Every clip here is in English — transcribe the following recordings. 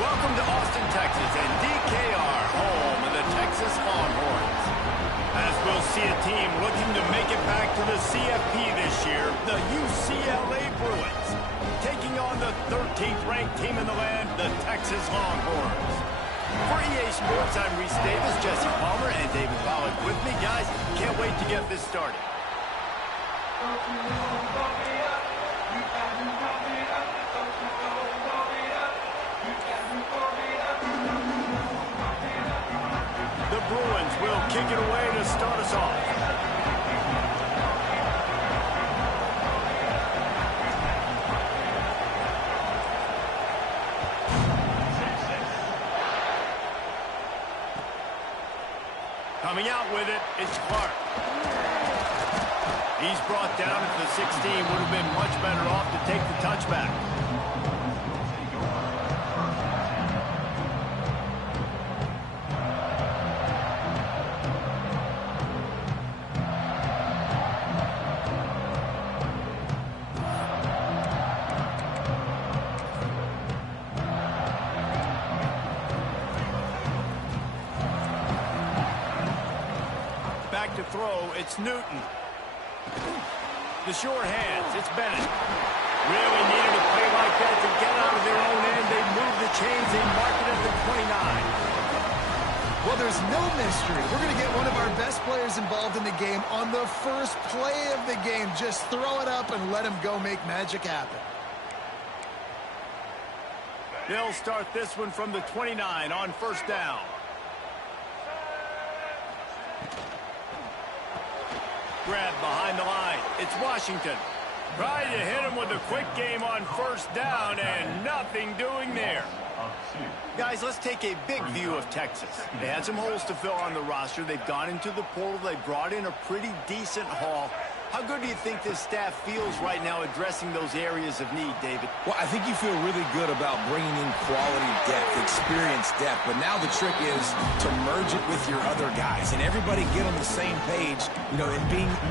Welcome to Austin, Texas, and DKR, home of the Texas Longhorns. As we'll see a team looking to make it back to the CFP this year, the UCLA Bruins, taking on the 13th ranked team in the land, the Texas Longhorns. For EA Sports, I'm Reese Davis, Jesse Palmer, and David Pollack with me. Guys, can't wait to get this started. The Bruins will kick it away to start us off. Coming out with it, it's Clark. He's brought down at the 16. Would have been much better off to take the touchback. Back to throw, it's Newton. The short hands, it's Bennett. Really needed a play like that to get out of their own end. They move the chains, they mark it at the 29. Well, there's no mystery. We're going to get one of our best players involved in the game on the first play of the game. Just throw it up and let him go make magic happen. They'll start this one from the 29 on first down. Grab behind the line. It's Washington. Trying to hit him with a quick game on first down, and nothing doing there. Guys, let's take a big view of Texas. They had some holes to fill on the roster. They've gone into the portal. They brought in a pretty decent haul. How good do you think this staff feels right now addressing those areas of need, David? Well, I think you feel really good about bringing in quality depth, experienced depth. But now the trick is to merge it with your other guys and everybody get on the same page, and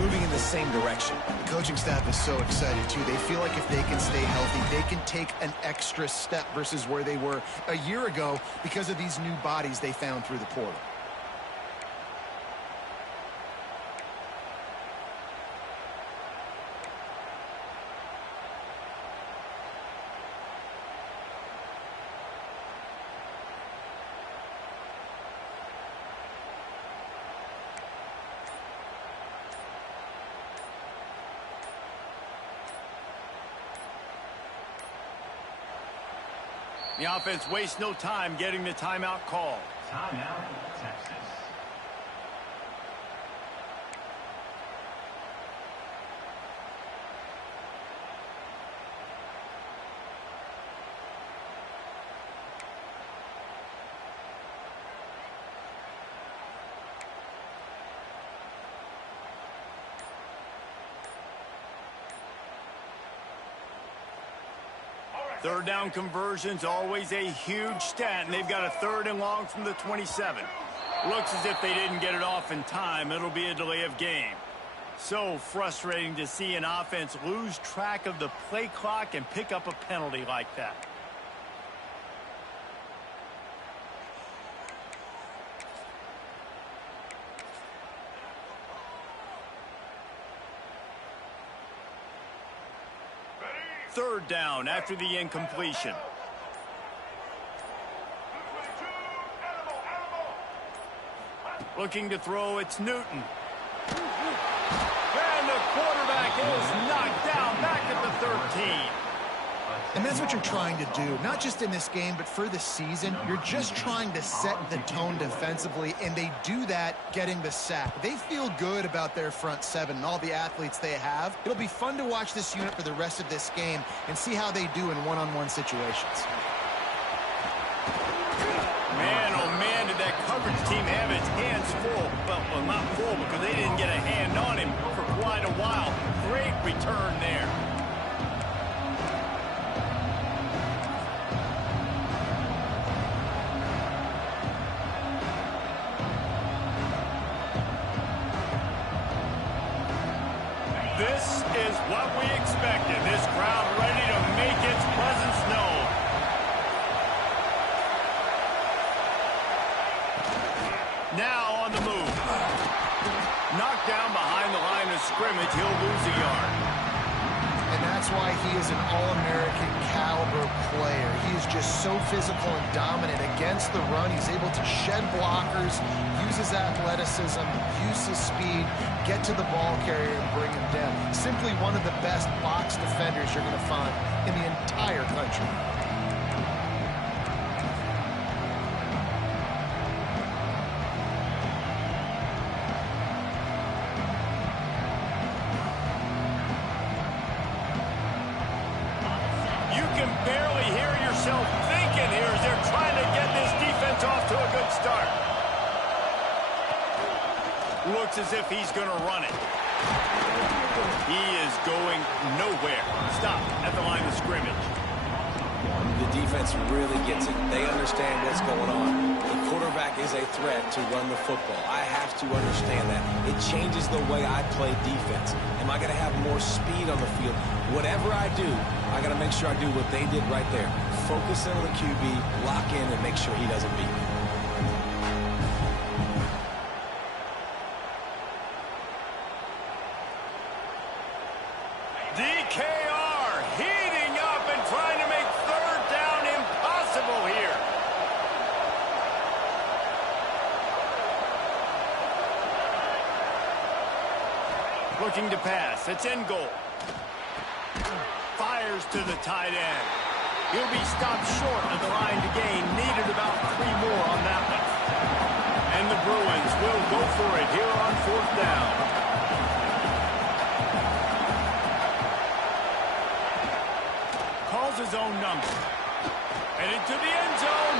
moving in the same direction. The coaching staff is so excited, too. They feel like if they can stay healthy, they can take an extra step versus where they were a year ago because of these new bodies they found through the portal. The offense wastes no time getting the timeout call. Timeout, Texas. Third down conversions, always a huge stat, and they've got a third and long from the 27. Looks as if they didn't get it off in time. It'll be a delay of game. So frustrating to see an offense lose track of the play clock and pick up a penalty like that. Third down after the incompletion. Looking to throw, it's Newton. And the quarterback is knocked down back at the 13. And that's what you're trying to do, not just in this game, but for the season. You're just trying to set the tone defensively, and they do that getting the sack. They feel good about their front seven and all the athletes they have. It'll be fun to watch this unit for the rest of this game and see how they do in one-on-one situations. Man, oh man, did that coverage team have its hands full. Well, not full because they didn't get a hand on him for quite a while. Great return there. This is what we expected. This crowd ready to make its presence known. Now on the move. Knocked down behind the line of scrimmage. He'll lose a yard. And that's why he is an All-American caliber player. He is just so physical and dominant against the run. He's able to shed blockers, use his athleticism, use his speed, get to the ball carrier and bring him down. Simply one of the best box defenders you're going to find in the entire country. You can barely hear yourself thinking here as they're trying to get this defense off to a good start. Looks as if he's going to run it. He is going nowhere. Stop at the line of scrimmage. The defense really gets it. They understand what's going on. The quarterback is a threat to run the football. I have to understand that. It changes the way I play defense. Am I going to have more speed on the field? Whatever I do, I got to make sure I do what they did right there. Focus in on the QB, lock in, and make sure he doesn't beat me. DKR heating up and trying to make third down impossible here. Looking to pass. It's in goal. Fires to the tight end. He'll be stopped short of the line to gain. Needed about 3 more on that one. And the Bruins will go for it here on fourth down. Calls his own number. Headed to the end zone.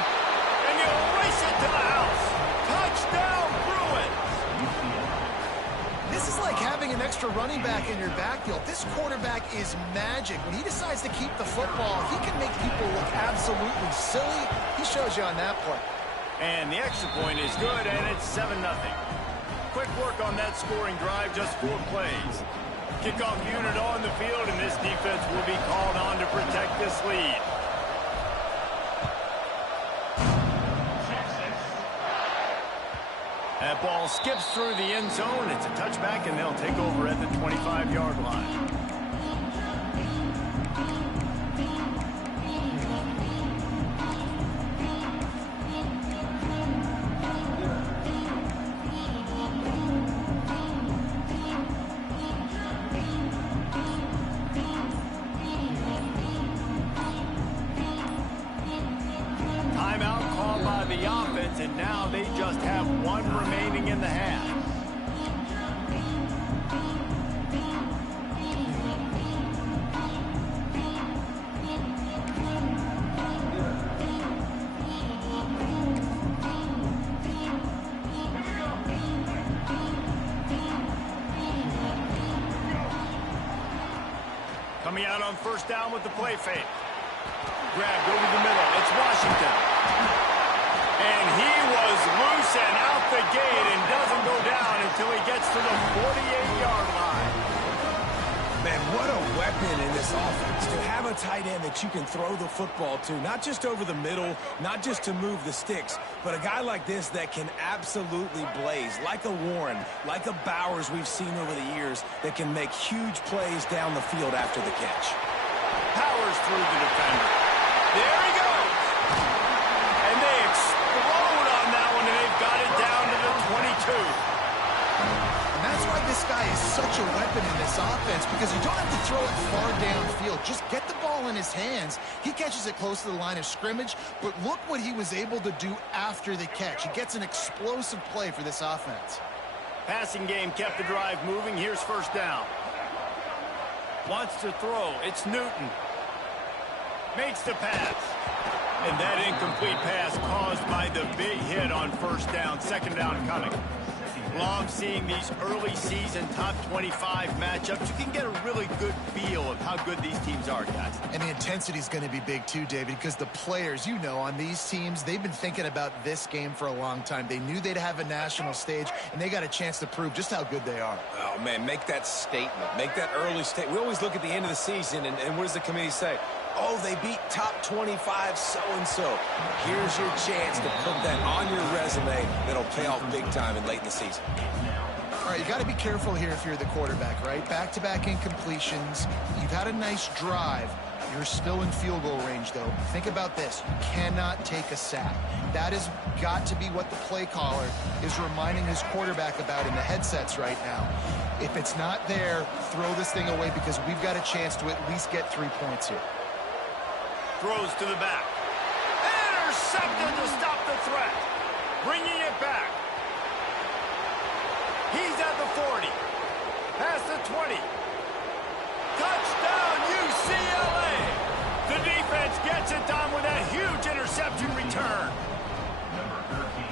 And he'll race it to the house. Touchdown, Bruins. This is like having an extra running back in your backfield. This quarterback is magic. When he decides to keep the football, he can make people look absolutely silly. He shows you on that play. And the extra point is good, and it's 7-0. Quick work on that scoring drive, just 4 plays. Kickoff unit on the field, and this defense will be called on to protect this lead. That ball skips through the end zone. It's a touchback, and they'll take over at the 25-yard line. Timeout called by the offense, and now they just have 1 remaining in the half. Coming out on first down with the play fake. Grabbed over the middle. It's Washington. And he was loose and out the gate and doesn't go down until he gets to the 48-yard line. Man, what a weapon in this offense to have a tight end that you can throw the football to, not just over the middle, not just to move the sticks, but a guy like this that can absolutely blaze, like a Warren, like a Bowers we've seen over the years, that can make huge plays down the field after the catch. Powers through the defender. There he goes. And they explode on that one, and they've got it down to the 22. And that's why this guy is such a weapon in this offense, because you don't have to throw it far downfield. Just get the ball in his hands. He catches it close to the line of scrimmage, but look what he was able to do after the catch. He gets an explosive play for this offense. Passing game kept the drive moving. Here's first down. Wants to throw. It's Newton. Makes the pass. And that incomplete pass caused by the big hit on first down. Second down coming. Love seeing these early season top 25 matchups. You can get a really good feel of how good these teams are, guys. And the intensity is going to be big too, David, because the players, you know, on these teams, they've been thinking about this game for a long time. They knew they'd have a national stage, and they got a chance to prove just how good they are. Oh, man, make that statement. Make that early statement. We always look at the end of the season, and what does the committee say? oh, they beat top 25 so-and-so. Here's your chance to put that on your resume that'll pay off big time and late in the season. All right, you got to be careful here if you're the quarterback, right? Back-to-back incompletions. You've had a nice drive. You're still in field goal range, though. Think about this. You cannot take a sack. That has got to be what the play caller is reminding his quarterback about in the headsets right now. If it's not there, throw this thing away because we've got a chance to at least get 3 points here. Throws to the back. Intercepted to stop the threat. Bringing it back. He's at the 40. Past the 20. Touchdown, UCLA! The defense gets it done with that huge interception return.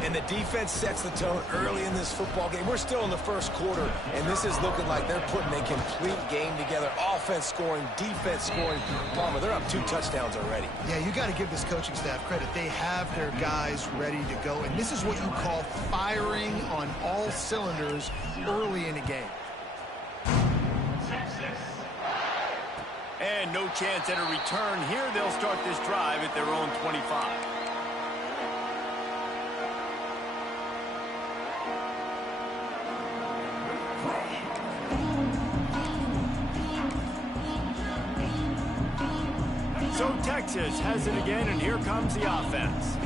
And the defense sets the tone early in this football game. We're still in the first quarter, and this is looking like they're putting a complete game together. Offense scoring, defense scoring. Palmer, they're up 2 touchdowns already. Yeah, you got to give this coaching staff credit. They have their guys ready to go, and this is what you call firing on all cylinders early in a game. And no chance at a return here. They'll start this drive at their own 25. So Texas has it again, and here comes the offense.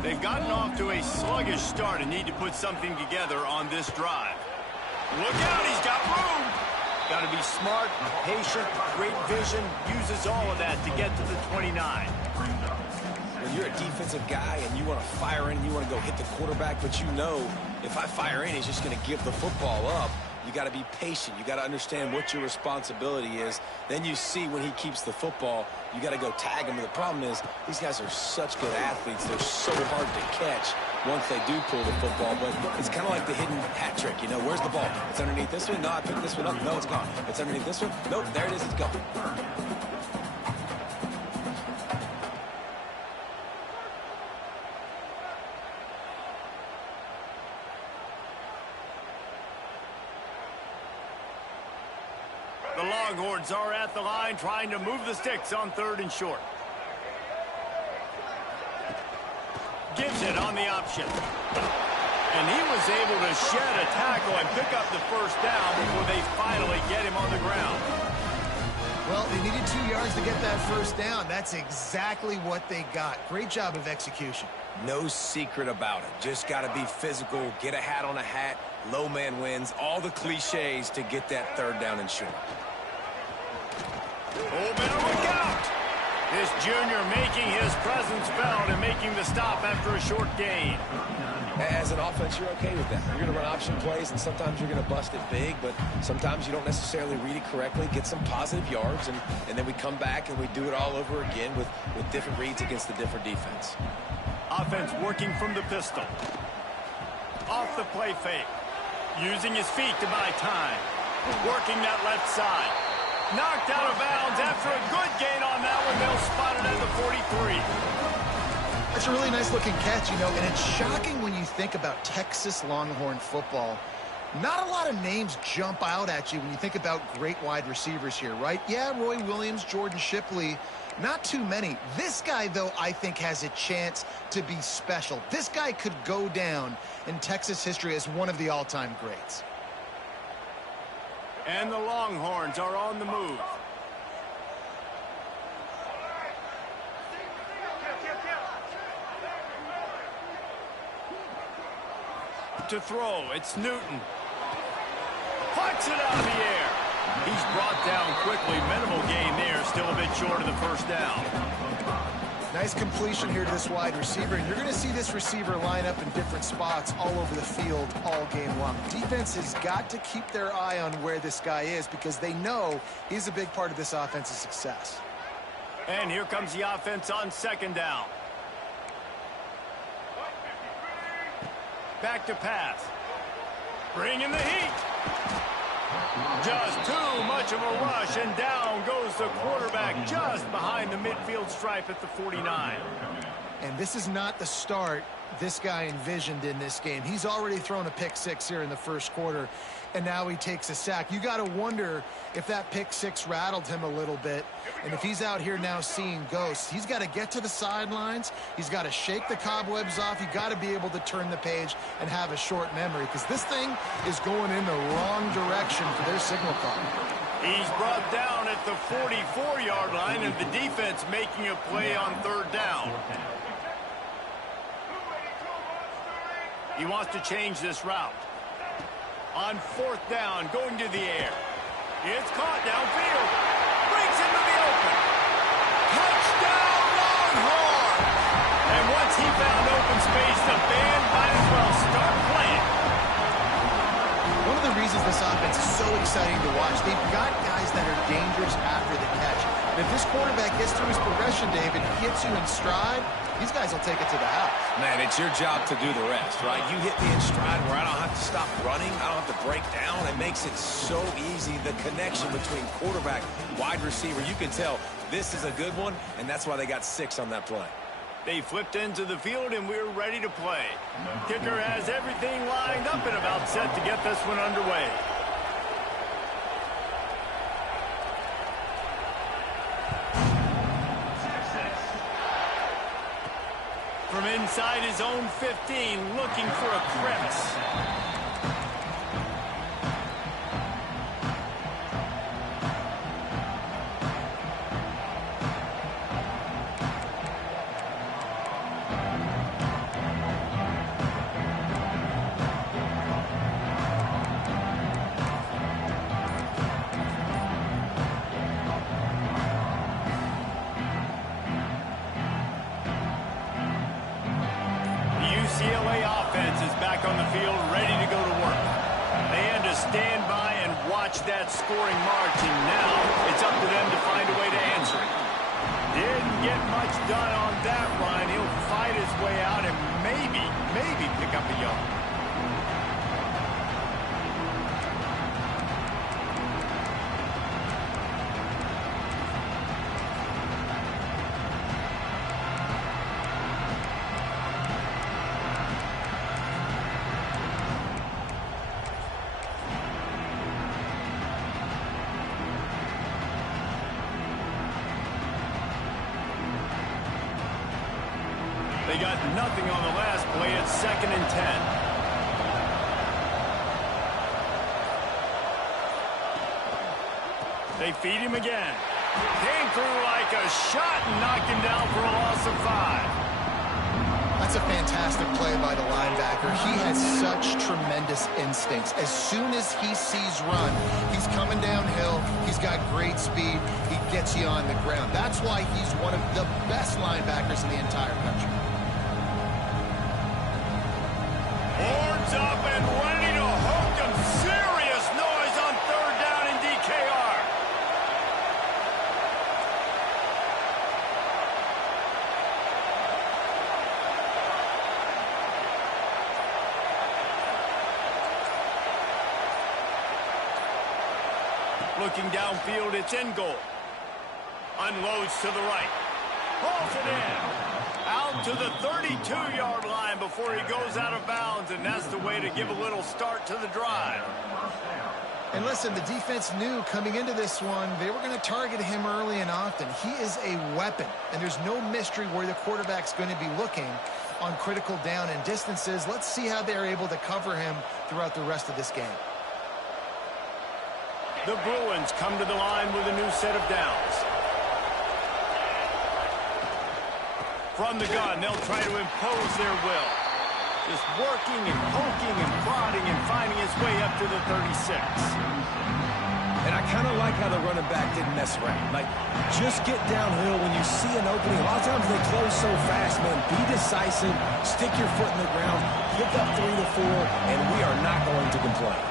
They've gotten off to a sluggish start and need to put something together on this drive. Look out, he's got room. Got to be smart, patient, great vision, uses all of that to get to the 29. When you're a defensive guy and you want to fire in, you want to go hit the quarterback, but you know if I fire in, he's just going to give the football up. You got to be patient. You got to understand what your responsibility is. Then you see when he keeps the football, you got to go tag him. The problem is these guys are such good athletes. They're so hard to catch once they do pull the football. But it's kind of like the hidden hat trick. You know, where's the ball? It's underneath this one. No, I picked this one up. No, it's gone. It's underneath this one. Nope, there it is. It's gone. The Longhorns are at the line trying to move the sticks on 3rd and short. Gives it on the option. And he was able to shed a tackle and pick up the first down before they finally get him on the ground. Well, they needed 2 yards to get that first down. That's exactly what they got. Great job of execution. No secret about it. Just got to be physical, get a hat on a hat, low man wins, all the cliches to get that 3rd down and short. Oh, better look out! This junior making his presence felt and making the stop after a short gain. As an offense, you're okay with that. You're going to run option plays, and sometimes you're going to bust it big, but sometimes you don't necessarily read it correctly, get some positive yards, and then we come back and we do it all over again with different reads against the different defense. Offense working from the pistol. Off the play fake. Using his feet to buy time. Working that left side. Knocked out of bounds after a good gain on that one. They'll spot it at the 43. That's a really nice-looking catch, you know, and it's shocking when you think about Texas Longhorn football. Not a lot of names jump out at you when you think about great wide receivers here, right? Yeah, Roy Williams, Jordan Shipley, not too many. This guy, though, I think has a chance to be special. This guy could go down in Texas history as one of the all-time greats. And the Longhorns are on the move. To throw, it's Newton. Puts it out of the air. He's brought down quickly. Minimal gain there. Still a bit short of the first down. Nice completion here to this wide receiver. And you're going to see this receiver line up in different spots all over the field all game long. Defense has got to keep their eye on where this guy is because they know he's a big part of this offense's success. And here comes the offense on 2nd down. Back to pass. Bring in the heat. Just too much of a rush, and down goes the quarterback just behind the midfield stripe at the 49. And this is not the start this guy envisioned in this game. He's already thrown a pick six here in the first quarter, and now he takes a sack. You got to wonder if that pick six rattled him a little bit, and if he's out here now seeing ghosts. He's got to get to the sidelines. He's got to shake the cobwebs off. You got to be able to turn the page and have a short memory, because this thing is going in the wrong direction for their signal call. He's brought down at the 44-yard line, and the defense making a play on third down. He wants to change this route. On fourth down, going to the air. It's caught downfield. Brings him to the open. Touchdown, Longhorns! And once he found open space, the band might as well start playing. One of the reasons this offense is so exciting to watch, they've got guys that are dangerous after the catch. And if this quarterback gets through his progression, David, hits you in stride, these guys will take it to the house. Man, it's your job to do the rest, right? You hit me in stride where I don't have to stop running. I don't have to break down. It makes it so easy, the connection between quarterback, wide receiver. You can tell this is a good one, and that's why they got 6 on that play. They flipped into the field, and we're ready to play. Kicker has everything lined up and about set to get this one underway. From inside his own 15, looking for a crevice. UCLA offense is back on the field, ready to go to work. They had to stand by and watch that scoring march, and now it's up to them to find a way to answer it. Didn't get much done on that run. He'll fight his way out and maybe pick up a yard. They got nothing on the last play. It's 2nd and 10. They feed him again. Came through like a shot and knocked him down for a loss of 5. That's a fantastic play by the linebacker. He has such tremendous instincts. As soon as he sees run, he's coming downhill. He's got great speed. He gets you on the ground. That's why he's one of the best linebackers in the entire country. Horns up and ready to hook him. Serious noise on third down in DKR. Looking downfield, it's in goal. Unloads to the right. Pulls it in. Out to the 32-yard line before he goes out of bounds, and that's the way to give a little start to the drive. And listen, the defense knew coming into this one, they were going to target him early and often. He is a weapon, and there's no mystery where the quarterback's going to be looking on critical down and distances. Let's see how they're able to cover him throughout the rest of this game. The Bruins come to the line with a new set of downs. From the gun, they'll try to impose their will. Just working and poking and prodding and finding his way up to the 36. And I kind of like how the running back didn't mess around. Like, just get downhill when you see an opening. A lot of times they close so fast, man. Be decisive, stick your foot in the ground, pick up 3 to 4, and we are not going to complain.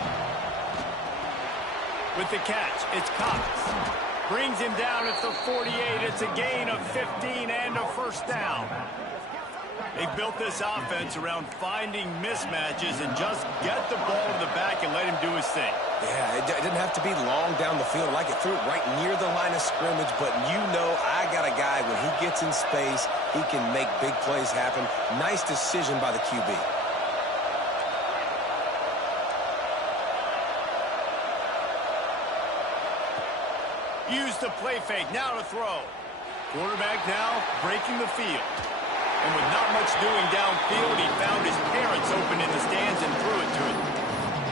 With the catch, it's Cox. Brings him down at the 48. It's a gain of 15 and a first down. They've built this offense around finding mismatches and just get the ball to the back and let him do his thing. Yeah, it didn't have to be long down the field. Like it threw it right near the line of scrimmage, but you know I got a guy, when he gets in space, he can make big plays happen. Nice decision by the QB. Use the play fake, now to throw. Quarterback now breaking the field. And with not much doing downfield, he found his parents open in the stands and threw it to him.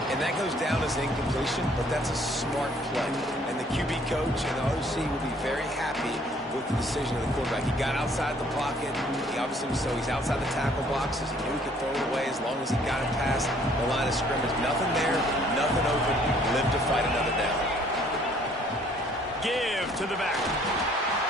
And that goes down as incompletion, but that's a smart play. And the QB coach and the OC will be very happy with the decision of the quarterback. He got outside the pocket. He obviously was so he's outside the tackle boxes. He knew he could throw it away as long as he got it past the line of scrimmage. Nothing there, nothing open. Live to fight another down. Give to the back.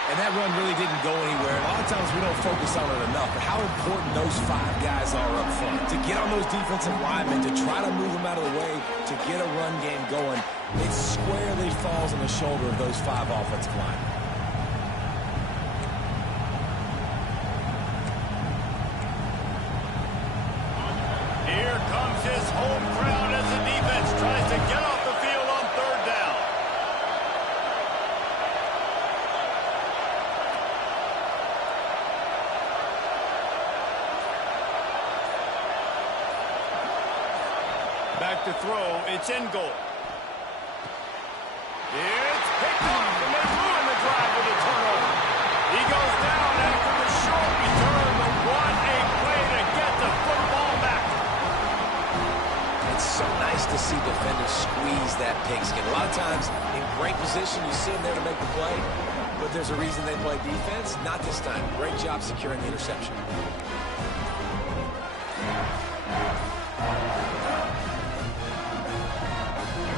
And that run really didn't go anywhere. A lot of times we don't focus on it enough, but how important those 5 guys are up front. To get on those defensive linemen, to try to move them out of the way, to get a run game going, it squarely falls on the shoulder of those 5 offensive linemen. Here comes his home crowd as the defense tries to get off the field on 3rd down. Back to throw, it's in goal. It's picked off, and they ruin the drive with a turnover. He goes down after the short return, but what a play to get the football back. It's so nice to see defenders squeeze that pigskin. A lot of times, in great position, you see them there to make the play, but there's a reason they play defense. Not this time. Great job securing the interception.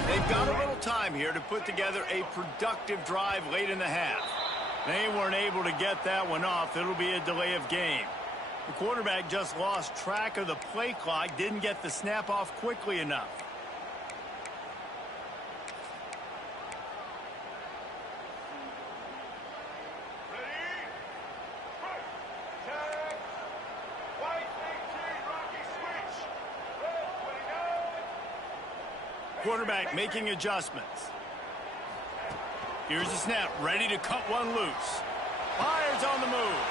They've got a little time here to put together a productive drive late in the half. They weren't able to get that one off. It'll be a delay of game. The quarterback just lost track of the play clock, didn't get the snap off quickly enough. Quarterback making adjustments. Here's the snap, ready to cut one loose. Fires on the move.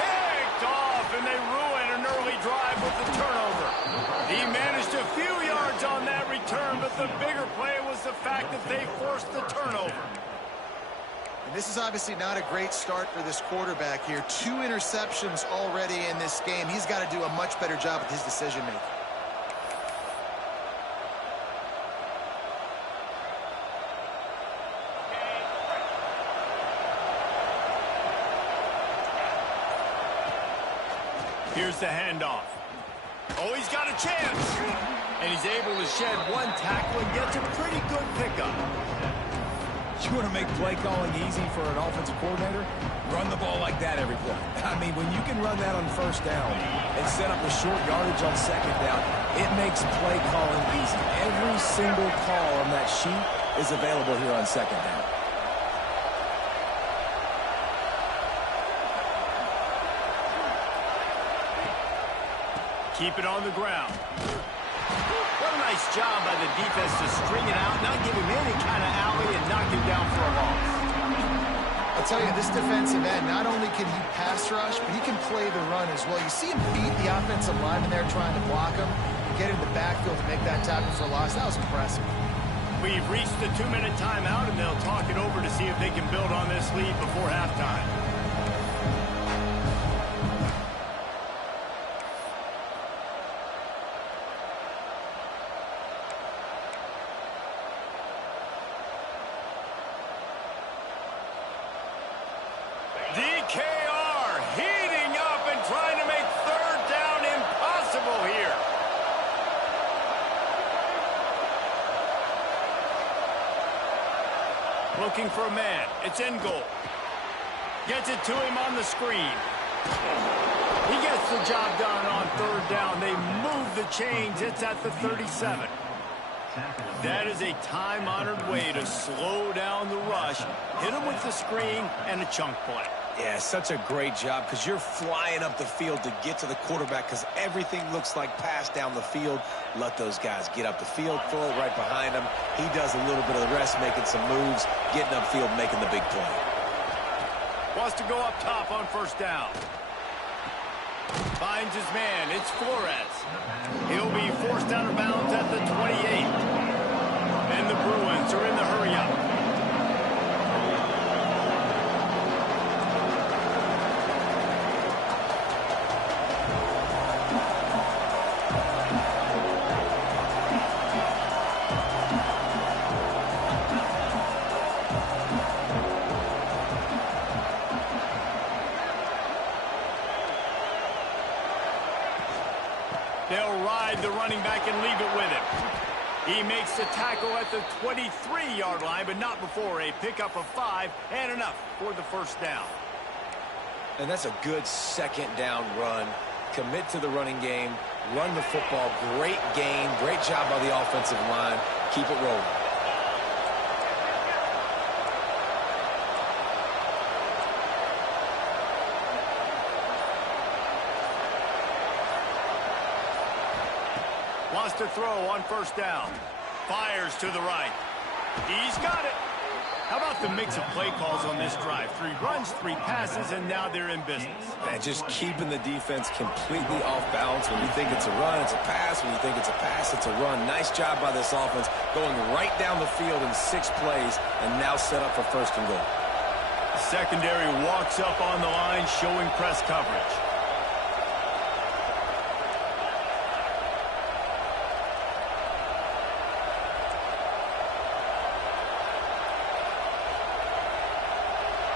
Picked off, and they ruin an early drive with the turnover. He managed a few yards on that return, but the bigger play was the fact that they forced the turnover. And this is obviously not a great start for this quarterback here. 2 interceptions already in this game. He's got to do a much better job with his decision-making. Here's the handoff. Oh, he's got a chance. And he's able to shed one tackle and gets a pretty good pickup. You want to make play calling easy for an offensive coordinator? Run the ball like that every play. I mean, when you can run that on 1st down and set up a short yardage on 2nd down, it makes play calling easy. Every single call on that sheet is available here on 2nd down. Keep it on the ground. What a nice job by the defense to string it out, not give him any kind of alley, and knock him down for a loss. I'll tell you, this defensive end, not only can he pass rush, but he can play the run as well. You see him beat the offensive lineman there trying to block him, and get in the backfield to make that tackle for a loss. That was impressive. We've reached the 2-minute timeout, and they'll talk it over to see if they can build on this lead before halftime. DKR heating up and trying to make 3rd down impossible here. Looking for a man. It's in goal. Gets it to him on the screen. He gets the job done on 3rd down. They move the chains. It's at the 37. That is a time-honored way to slow down the rush, hit him with the screen, and a chunk play. Yeah, such a great job because you're flying up the field to get to the quarterback because everything looks like pass down the field. Let those guys get up the field, throw it right behind him. He does a little bit of the rest, making some moves, getting upfield, making the big play. Wants to go up top on first down. Finds his man. It's Flores. He'll be forced out of bounds at the 28. And the Bruins are in the hurry-up. They'll ride the running back and leave it with him. He makes the tackle at the 23-yard line, but not before a pickup of 5 and enough for the first down. And that's a good second down run. Commit to the running game, run the football. Great gain, great job by the offensive line. Keep it rolling. Wants to throw on first down. Fires to the right. He's got it. How about the mix of play calls on this drive? 3 runs, 3 passes, and now they're in business. And just keeping the defense completely off balance. When you think it's a run, it's a pass. When you think it's a pass, it's a run. Nice job by this offense, going right down the field in 6 plays, and now set up for first and goal. Secondary walks up on the line, showing press coverage.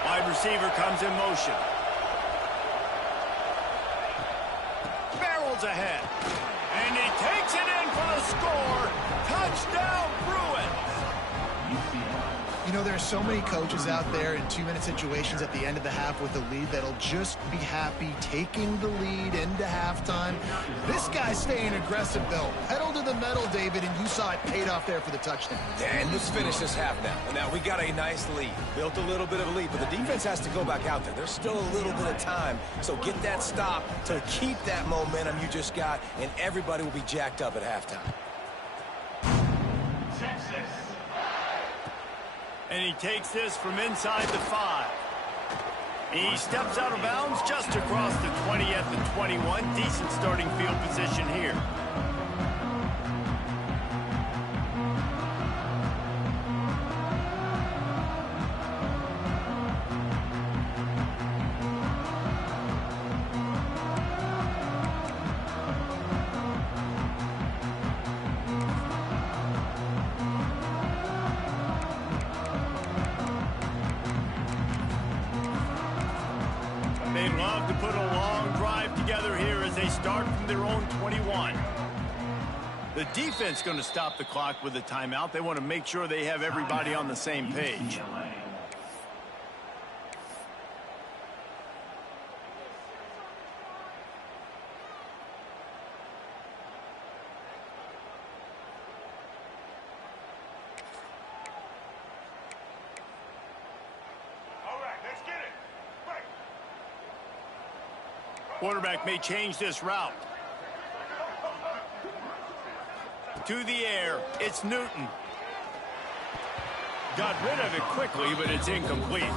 Wide receiver comes in motion. Barrels ahead. And he takes it in for the score. Touchdown, Bruins. You know, there are so many coaches out there in 2-minute situations at the end of the half with a lead that'll just be happy taking the lead into halftime. This guy's staying aggressive, though. Pedal to the metal, David, and you saw it paid off there for the touchdown. And let's finish this half now. Now, we got a nice lead. Built a little bit of a lead, but the defense has to go back out there. There's still a little bit of time, so get that stop to keep that momentum you just got, and everybody will be jacked up at halftime. And he takes this from inside the 5. He steps out of bounds just across the 20 at the 21. Decent starting field position here. They'd love to put a long drive together here as they start from their own 21. The defense going to stop the clock with a timeout. They want to make sure they have everybody on the same page. Quarterback may change this route. To the air, it's Newton. Got rid of it quickly, but it's incomplete.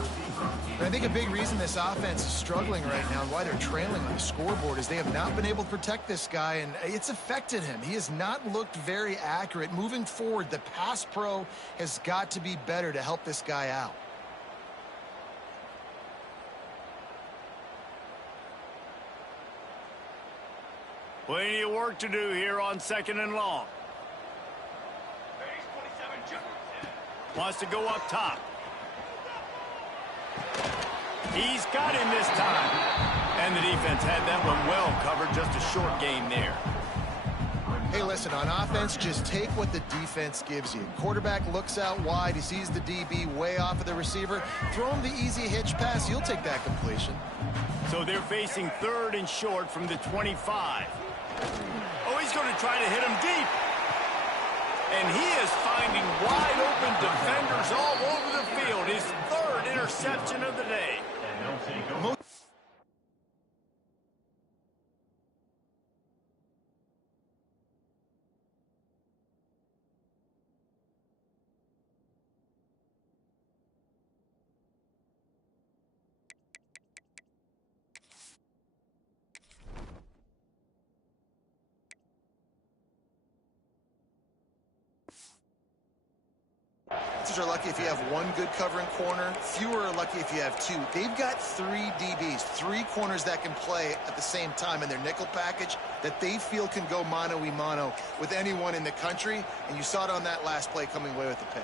I think a big reason this offense is struggling right now and why they're trailing on the scoreboard is they have not been able to protect this guy, and it's affected him. He has not looked very accurate. Moving forward, the pass pro has got to be better to help this guy out. Plenty of work to do here on 2nd and long. Wants to go up top. He's got him this time. And the defense had that one well covered. Just a short gain there. Hey, listen, on offense, just take what the defense gives you. Quarterback looks out wide. He sees the DB way off of the receiver. Throw him the easy hitch pass. You'll take that completion. So they're facing 3rd and short from the 25. Oh, he's going to try to hit him deep. And he is finding wide open defenders all over the field. His 3rd interception of the day. They'll take over. Are lucky if you have one good covering corner. Fewer are lucky if you have two. They've got three DBs, three corners that can play at the same time in their nickel package that they feel can go mano-a-mano with anyone in the country, and you saw it on that last play coming away with the pick.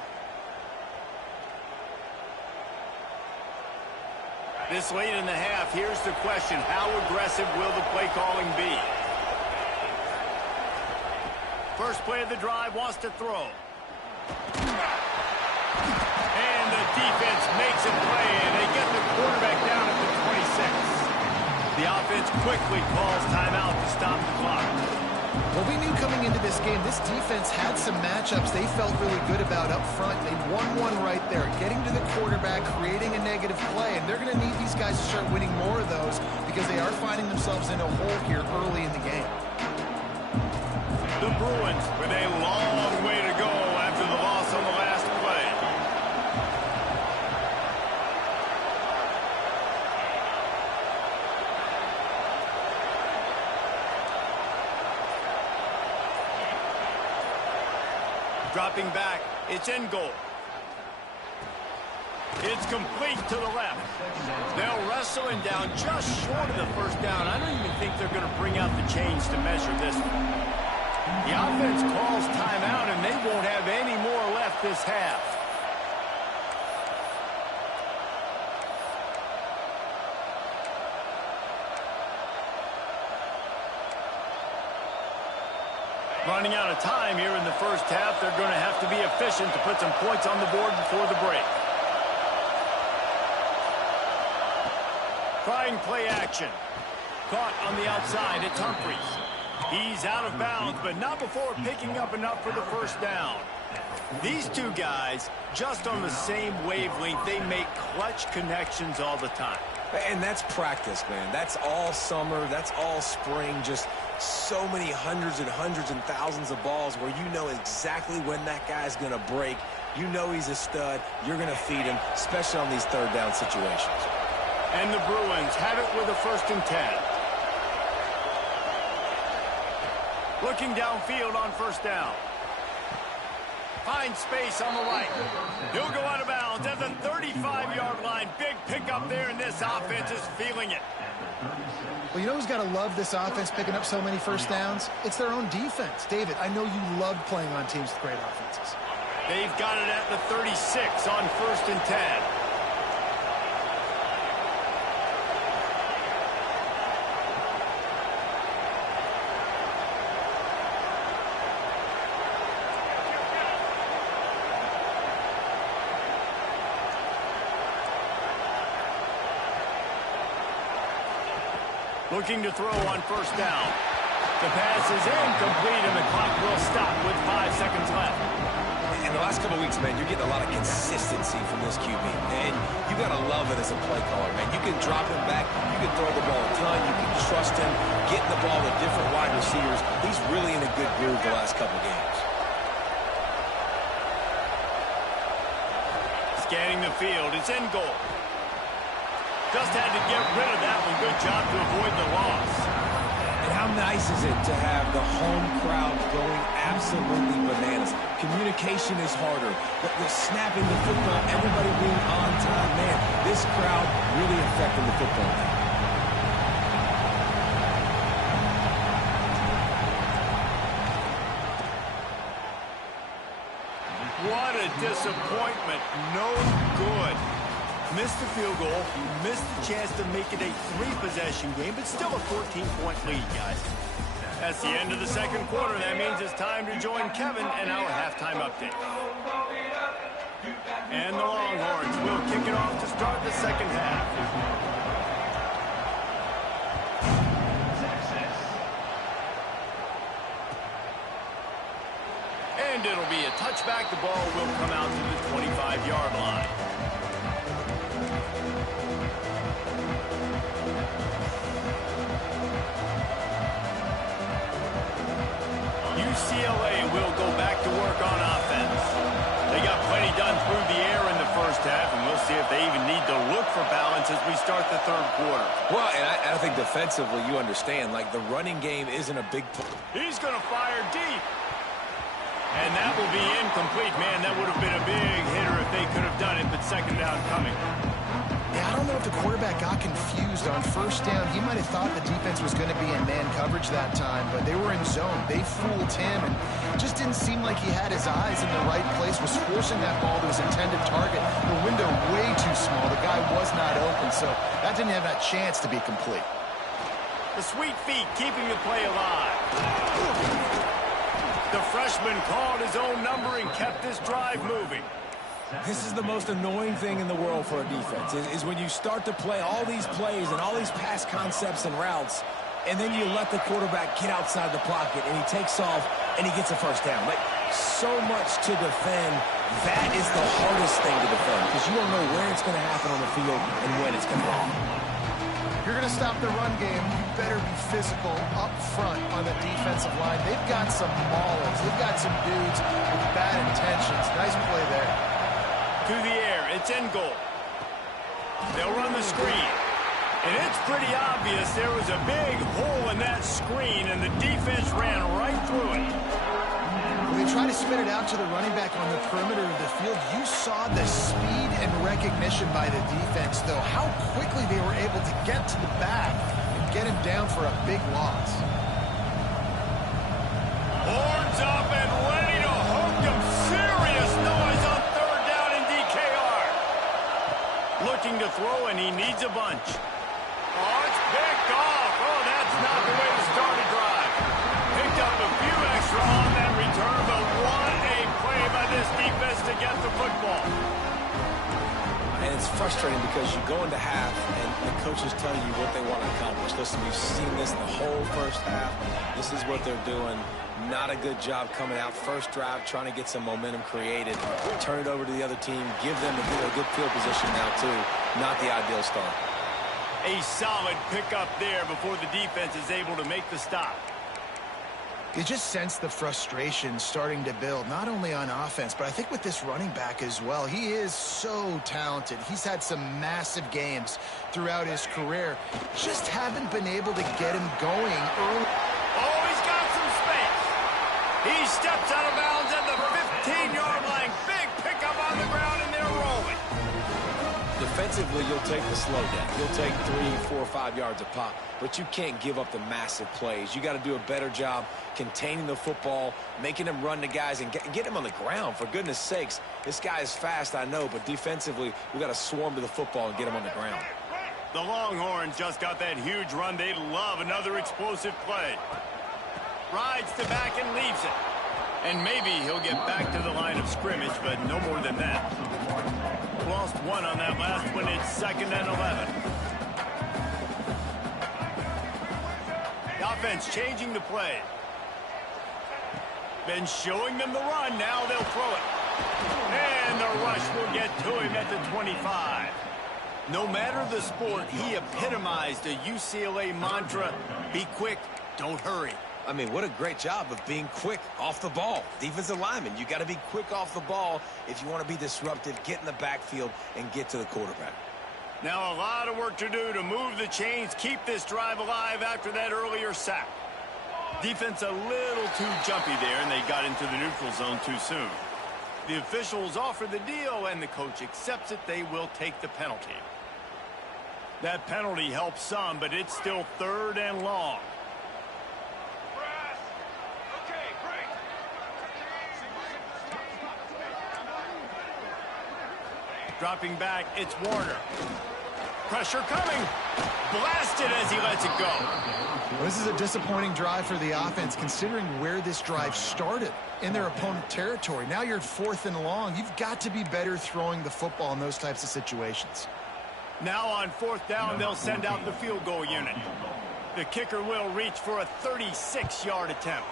This late in the half, here's the question. How aggressive will the play calling be? First play of the drive, wants to throw. And the defense makes it play, and they get the quarterback down at the 26. The offense quickly calls timeout to stop the clock. Well, we knew coming into this game, this defense had some matchups they felt really good about up front. They won one right there, getting to the quarterback, creating a negative play, and they're going to need these guys to start winning more of those because they are finding themselves in a hole here early in the game. The Bruins with a long way to go after the loss on the last play. Dropping back, it's in goal. It's complete to the left. They'll wrestle him down just short of the first down. I don't even think they're going to bring out the chains to measure this one. The offense calls timeout, and they won't have any more left this half. Running out of time here in the first half. They're going to have to be efficient to put some points on the board before the break. Trying play action. Caught on the outside. It's Humphries. He's out of bounds, but not before picking up enough for the first down. These two guys, just on the same wavelength, they make clutch connections all the time. And that's practice, man. That's all summer. That's all spring. Just so many hundreds and thousands of balls where you know exactly when that guy's going to break. You know he's a stud. You're going to feed him, especially on these third down situations. And the Bruins have it with a 1st and 10. Looking downfield on first down. Finds space on the right. He'll go out of bounds at the 35-yard line. Big pickup there, and this offense is feeling it. Well, you know who's got to love this offense picking up so many first downs? It's their own defense. David, I know you love playing on teams with great offenses. They've got it at the 36 on 1st and 10. Looking to throw on first down. The pass is incomplete, and the clock will stop with 5 seconds left. In the last couple of weeks, man, you're getting a lot of consistency from this QB. And you got to love it as a play caller, man. You can drop him back. You can throw the ball a ton. You can trust him, getting the ball to different wide receivers. He's really in a good groove the last couple of games. Scanning the field. It's in goal. Just had to get rid of that one. Good job to avoid the loss. And how nice is it to have the home crowd going absolutely bananas? Communication is harder. The snapping the football, everybody being on time. Man, this crowd really affecting the football game. What a disappointment. No good. Missed the field goal, missed the chance to make it a 3-possession game, but still a 14-point lead, guys. That's the end of the second quarter. That means it's time to join Kevin and our halftime update. And the Longhorns will kick it off to start the second half. And it'll be a touchback. The ball will come out to the 25-yard line. UCLA will go back to work on offense. They got plenty done through the air in the first half, and we'll see if they even need to look for balance as we start the third quarter. Well, and I think defensively, you understand, like the running game isn't a big part. He's going to fire deep. And that will be incomplete. Man, that would have been a big hitter if they could have done it, but second down coming. Yeah, I don't know if the quarterback got confused on first down. He might have thought the defense was going to be in man coverage that time, but they were in zone. They fooled him, and just didn't seem like he had his eyes in the right place, was forcing that ball to his intended target. The window way too small. The guy was not open, so that didn't have that chance to be complete. The sweet feet keeping the play alive. The freshman called his own number and kept this drive moving. This is the most annoying thing in the world for a defense, is when you start to play all these plays and all these pass concepts and routes, and then you let the quarterback get outside the pocket, and he takes off, and he gets a first down. Like, so much to defend. That is the hardest thing to defend, because you don't know where it's going to happen on the field and when it's going to happen. If you're going to stop the run game, you better be physical up front on the defensive line. They've got some maulers. They've got some dudes with bad intentions. Nice play there. To the air, it's in goal. They'll run the screen. And it's pretty obvious there was a big hole in that screen, and the defense ran right through it. When they try to spin it out to the running back on the perimeter of the field, you saw the speed and recognition by the defense, though, how quickly they were able to get to the back and get him down for a big loss. Horns up and ready to hook him. Serious noise on third down in DKR. Looking to throw, and he needs a bunch. Oh, it's picked off. Oh, that's not the way to start a drive. Picked up a few extra on that return, but what a play by this defense to get the football. And it's frustrating because you go into half and the coaches tell you what they want to accomplish. Listen, we've seen this the whole first half. This is what they're doing. Not a good job coming out first drive, trying to get some momentum created. Turn it over to the other team. Give them a good field position now, too. Not the ideal start. A solid pickup there before the defense is able to make the stop. You just sense the frustration starting to build, not only on offense, but I think with this running back as well. He is so talented. He's had some massive games throughout his career. Just haven't been able to get him going early. Oh, he's got some space. He steps out of bounds at the 15-yard line. Big pickup on the ground, and they're rolling. Defensively, you'll take the slow down. You'll take 3, 4, 5 yards a pop, but you can't give up the massive plays. You got to do a better job containing the football, making them run the guys, and get him on the ground. For goodness sakes, this guy is fast, I know, but defensively, we got to swarm to the football and get him on the ground. The Longhorns just got that huge run. They love another explosive play. Rides to back and leaves it. And maybe he'll get back to the line of scrimmage, but no more than that. Lost one on that last one. It's 2nd and 11. The offense changing the play. Been showing them the run. Now they'll throw it. And the rush will get to him at the 25. No matter the sport, he epitomized a UCLA mantra. Be quick, don't hurry. I mean, what a great job of being quick off the ball. Defensive lineman, you got to be quick off the ball if you want to be disruptive, get in the backfield, and get to the quarterback. Now a lot of work to do to move the chains, keep this drive alive after that earlier sack. Defense a little too jumpy there, and they got into the neutral zone too soon. The officials offer the deal, and the coach accepts it. They will take the penalty. That penalty helps some, but it's still 3rd and long. Dropping back, it's Warner. Pressure coming. Blasted as he lets it go. Well, this is a disappointing drive for the offense, considering where this drive started in their opponent territory. Now you're at 4th and long. You've got to be better throwing the football in those types of situations. Now on 4th down, they'll send out the field goal unit. The kicker will reach for a 36-yard attempt.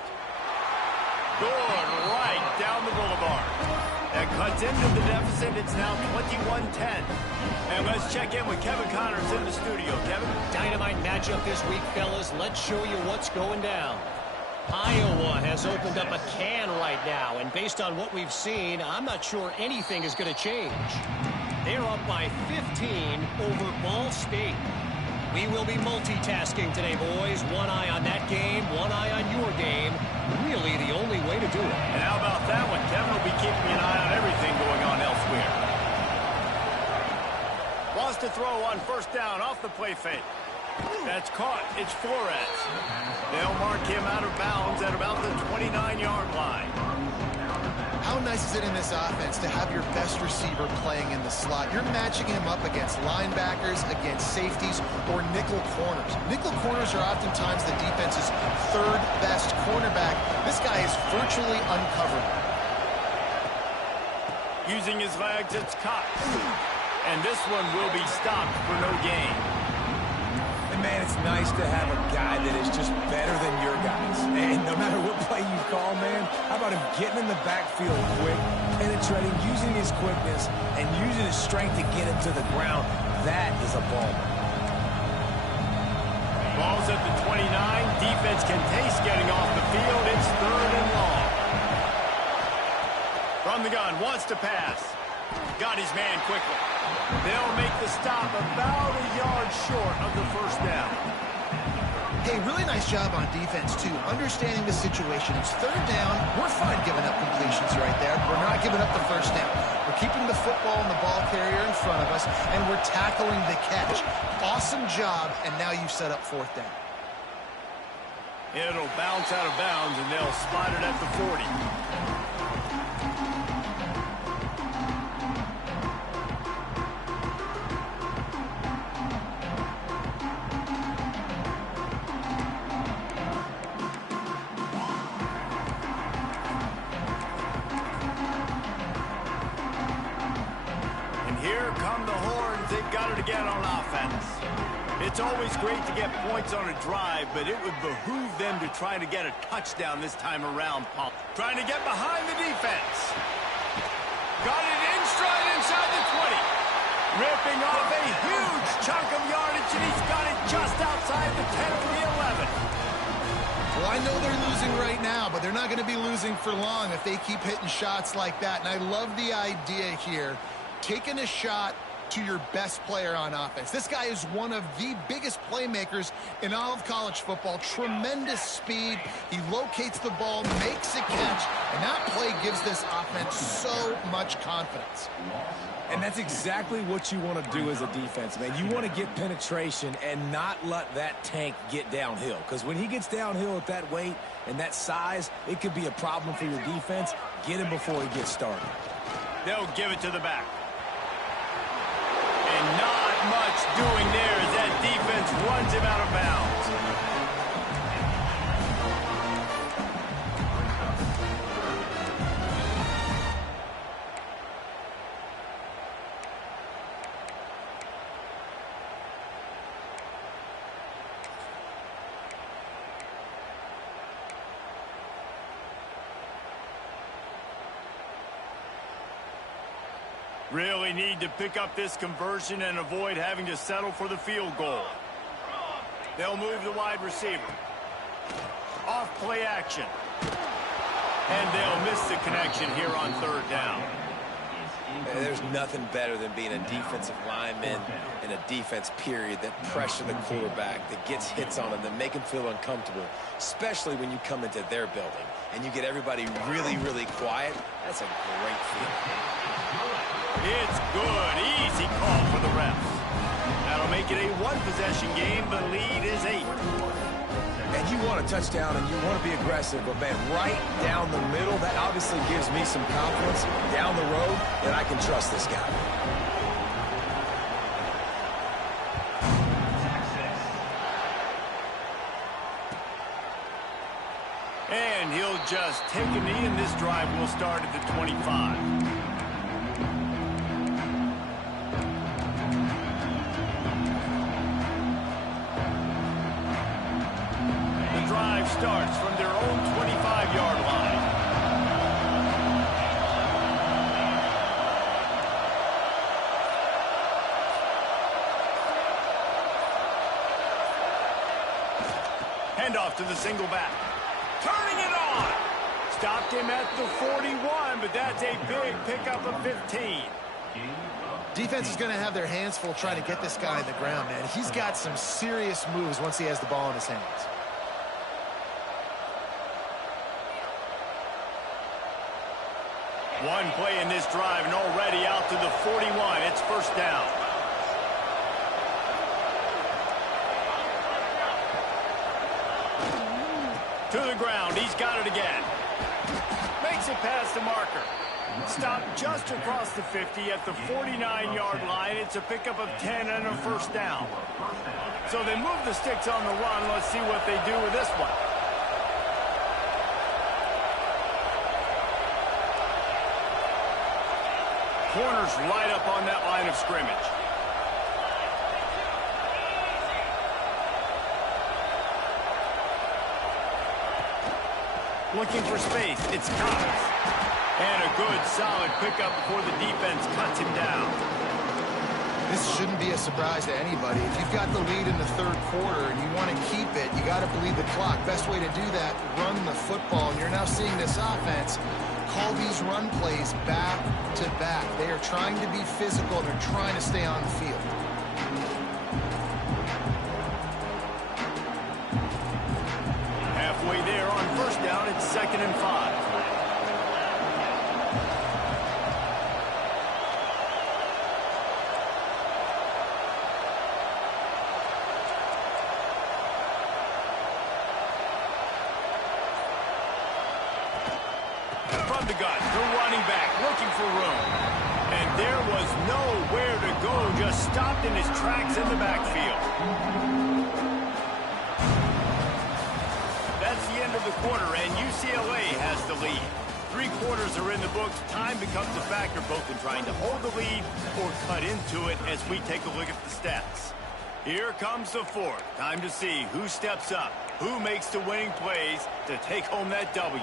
Good, right down the boulevard. That cuts into the deficit. It's now 21-10. And let's check in with Kevin Connors in the studio. Kevin? Dynamite matchup this week, fellas. Let's show you what's going down. Iowa has opened up a can right now, and based on what we've seen, I'm not sure anything is going to change. They're up by 15 over Ball State. We will be multitasking today, boys. One eye on that game, one eye on your game. Really the only way to do it. And how about that one? Kevin will be keeping an eye on everything going on elsewhere. Wants to throw on first down off the play fake. That's caught. It's Flores. They'll mark him out of bounds at about the 29-yard line. How nice is it in this offense to have your best receiver playing in the slot? You're matching him up against linebackers, against safeties, or nickel corners. Nickel corners are oftentimes the defense's third best cornerback. This guy is virtually uncoverable. Using his legs, it's caught. And this one will be stopped for no gain. And, man, it's nice to have a guy that is just better than your guys. And no matter what play you call, man, how about him getting in the backfield quick, penetrating, using his quickness, and using his strength to get him to the ground? That is a ball. Ball's at the 29. Defense can taste getting off the field. It's 3rd and long. From the gun, wants to pass. Got his man quickly. They'll make the stop about a yard short of the first down. Hey, really nice job on defense, too. Understanding the situation. It's 3rd down. We're fine giving up completions right there. We're not giving up the first down. We're keeping the football and the ball carrier in front of us, and we're tackling the catch. Awesome job, and now you've set up 4th down. It'll bounce out of bounds, and they'll spot it at the 40. Again on offense. It's always great to get points on a drive, but it would behoove them to try to get a touchdown this time around, Paul. Trying to get behind the defense. Got it in stride inside the 20. Ripping off a huge chunk of yardage, and he's got it just outside the 10 of the 11. Well, I know they're losing right now, but they're not going to be losing for long if they keep hitting shots like that. And I love the idea here, taking a shot to your best player on offense. This guy is one of the biggest playmakers in all of college football. Tremendous speed. He locates the ball, makes a catch, and that play gives this offense so much confidence. And that's exactly what you want to do as a defense, man. You want to get penetration and not let that tank get downhill. Because when he gets downhill at that weight and that size, it could be a problem for your defense. Get him before he gets started. They'll give it to the back. And not much doing there as that defense runs him out of bounds. Really need to pick up this conversion and avoid having to settle for the field goal. They'll move the wide receiver. Off play action. And they'll miss the connection here on 3rd down. There's nothing better than being a defensive lineman in a defense period that pressure the quarterback, that gets hits on him, that make him feel uncomfortable, especially when you come into their building and you get everybody really, really quiet. That's a great feeling. It's good. Easy call for the refs. That'll make it a 1-possession game. The lead is 8. And you want a touchdown and you want to be aggressive, but, man, right down the middle, that obviously gives me some confidence down the road that I can trust this guy. And he'll just take a knee, and this drive will start at the 25. Starts from their own 25-yard line. Handoff to the single back. turning it on. Stopped him at the 41, but that's a big pickup of 15. Defense is going to have their hands full trying to get this guy on the ground, man. He's got some serious moves once he has the ball in his hands. One play in this drive and already out to the 41. It's first down. To the ground. He's got it again. Makes it past the marker. Stopped just across the 50 at the 49-yard line. It's a pickup of 10 and a first down. So they move the sticks on the run. Let's see what they do with this one. Corners right up on that line of scrimmage. Looking for space. It's Cox. And a good, solid pickup before the defense cuts him down. This shouldn't be a surprise to anybody. If you've got the lead in the third quarter and you want to keep it, you got to bleed the clock. Best way to do that, run the football. And you're now seeing this offense call these run plays back to back. They are trying to be physical. They're trying to stay on the field. Halfway there on first down, it's 2nd and 5. From the gun, the running back looking for room. And there was nowhere to go, just stopped in his tracks in the backfield. That's the end of the quarter, and UCLA has the lead. 3 quarters are in the books. Time becomes a factor both in trying to hold the lead or cut into it as we take a look at the stats. Here comes the fourth. Time to see who steps up, who makes the winning plays to take home that W.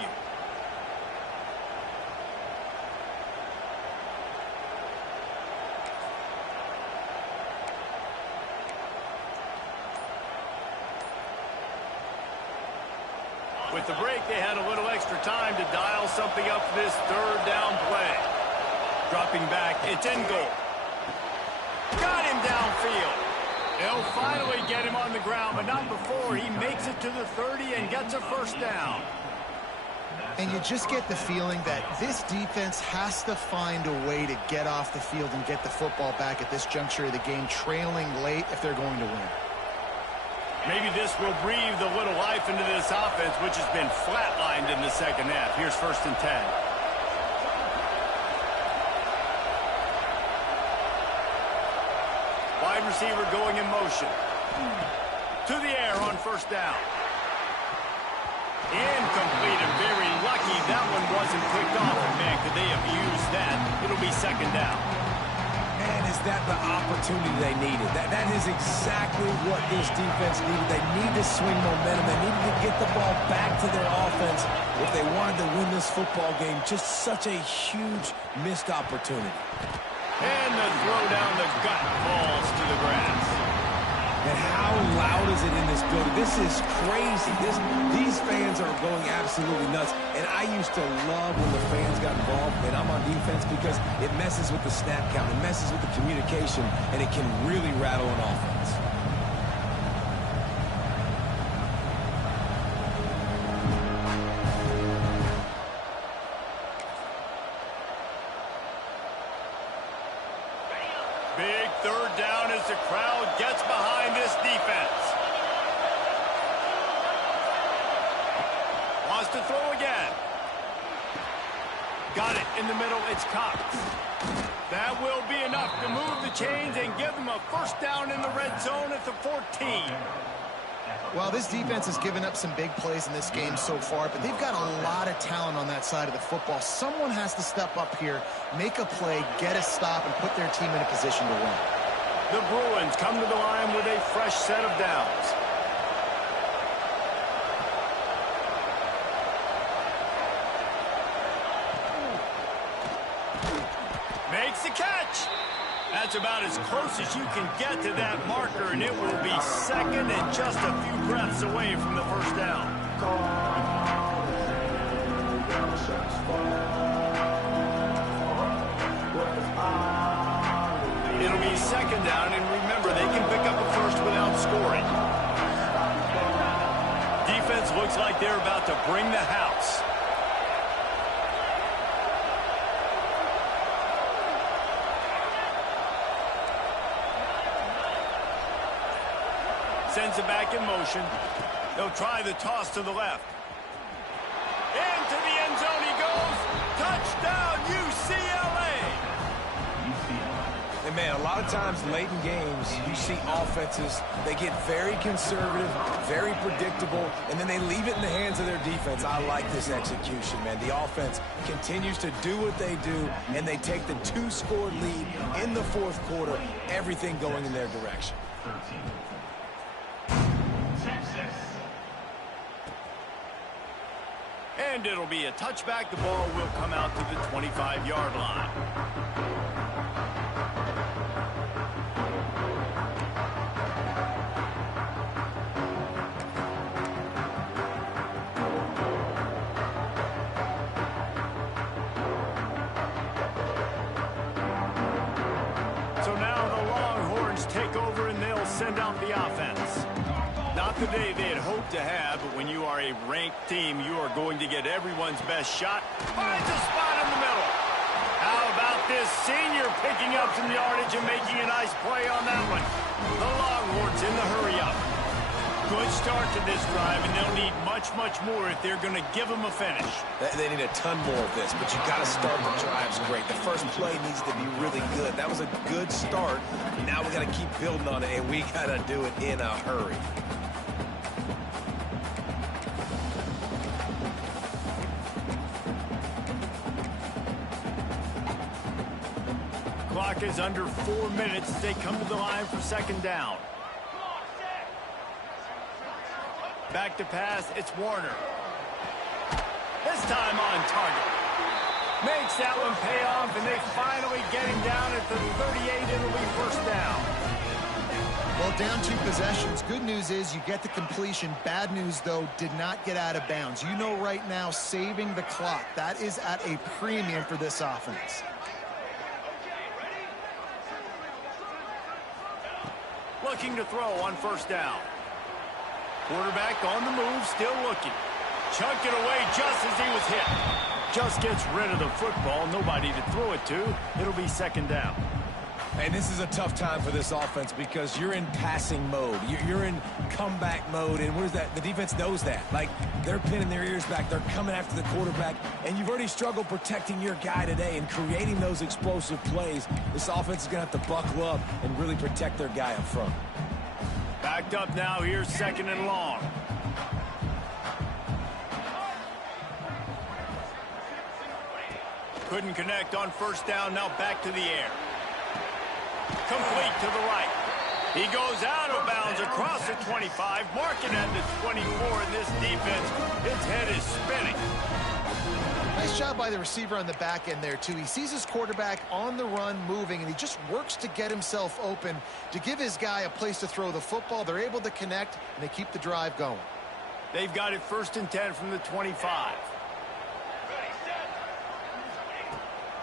With the break, they had a little extra time to dial something up for this third down play. Dropping back, it's in goal. Got him downfield. They'll finally get him on the ground, but not before he makes it to the 30 and gets a first down. And you just get the feeling that this defense has to find a way to get off the field and get the football back at this juncture of the game, trailing late if they're going to win. Maybe this will breathe a little life into this offense, which has been flatlined in the second half. Here's 1st and 10. Wide receiver going in motion. To the air on first down. Incomplete and very lucky that one wasn't picked off. And man, could they have used that? It'll be 2nd down. Man, is that the opportunity they needed? That is exactly what this defense needed. They need to swing momentum. They needed to get the ball back to their offense if they wanted to win this football game. Just such a huge missed opportunity. And the throw down the gut falls to the grass. And how loud is it in this building? This is crazy. These fans are going absolutely nuts. And I used to love when the fans got involved and I'm on defense because it messes with the snap count. It messes with the communication, and it can really rattle an offense. Big third down as the crowd gets behind this defense. Wants to throw again. Got it in the middle. It's Cox. That will be enough to move the chains and give them a first down in the red zone at the 14. Well, this defense has given up some big plays in this game so far, but they've got a lot of talent on that side of the football. Someone has to step up here, make a play, get a stop, and put their team in a position to win. The Bruins come to the line with a fresh set of downs. Makes the catch. That's about as close as you can get to that marker, and it will be second and just a few breaths away from the first down. Looks like they're about to bring the house. Sends it back in motion. They'll try the toss to the left. Into the end zone he goes. Touchdown, UCLA. And man, a lot of times late in games, you see offenses, they get very conservative, very predictable, and then they leave it in the hands of their defense. I like this execution, man. The offense continues to do what they do, and they take the 2-score lead in the fourth quarter, everything going in their direction. 13. And it'll be a touchback. The ball will come out to the 25-yard line. So now the Longhorns take over and they'll send out the offense. Not the day they had hoped to have, but when you are a ranked team, you are going to get everyone's best shot. Finds a spot in the middle. How about this senior picking up some yardage and making a nice play on that one? The Longhorns in the hurry up. Good start to this drive, and they'll need much, much more if they're going to give them a finish. They need a ton more of this, but you got to start the drives great. The first play needs to be really good. That was a good start. Now we got to keep building on it, and we got to do it in a hurry. Clock is under 4 minutes as they come to the line for second down. Back to pass, it's Warner. This time on target. Makes that one pay off, and they finally get him down at the 38. It'll be first down. Well, down 2 possessions. Good news is you get the completion. Bad news, though, did not get out of bounds. You know right now, saving the clock. That is at a premium for this offense. Looking to throw on first down. Quarterback on the move, still looking. Chuck it away just as he was hit. Just gets rid of the football. Nobody to throw it to. It'll be second down. And this is a tough time for this offense because you're in passing mode. You're in comeback mode, and where's that? The defense knows that. Like, they're pinning their ears back. They're coming after the quarterback, and you've already struggled protecting your guy today and creating those explosive plays. This offense is going to have to buckle up and really protect their guy up front. Backed up now. Here's second and long. Couldn't connect on first down. Now back to the air. Complete to the right. He goes out of bounds across the 25, marking at the 24, and this defense, its head is spinning. Nice job by the receiver on the back end there, too. He sees his quarterback on the run moving, and he just works to get himself open to give his guy a place to throw the football. They're able to connect, and they keep the drive going. They've got it first and 10 from the 25.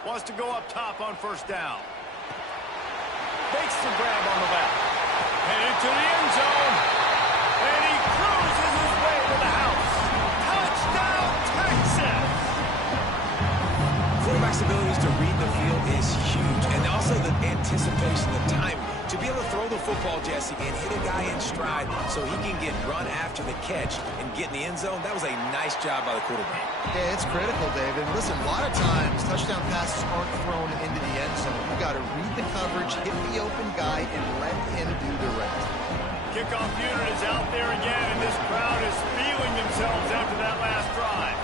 Wants to go up top on first down. Makes the grab on the left. Headed to the end zone. And he cruises his way to the house. Touchdown, Texas! Quarterback's abilities to read the field is huge. And also the anticipation, the time. To be able to throw the football, Jesse, and hit a guy in stride so he can get run after the catch and get in the end zone, that was a nice job by the quarterback. Yeah, it's critical, David. Listen, a lot of times touchdown passes aren't thrown into the end zone. You got to read the coverage, hit the open guy, and let him do the rest. Kickoff unit is out there again, and this crowd is feeling themselves after that last drive.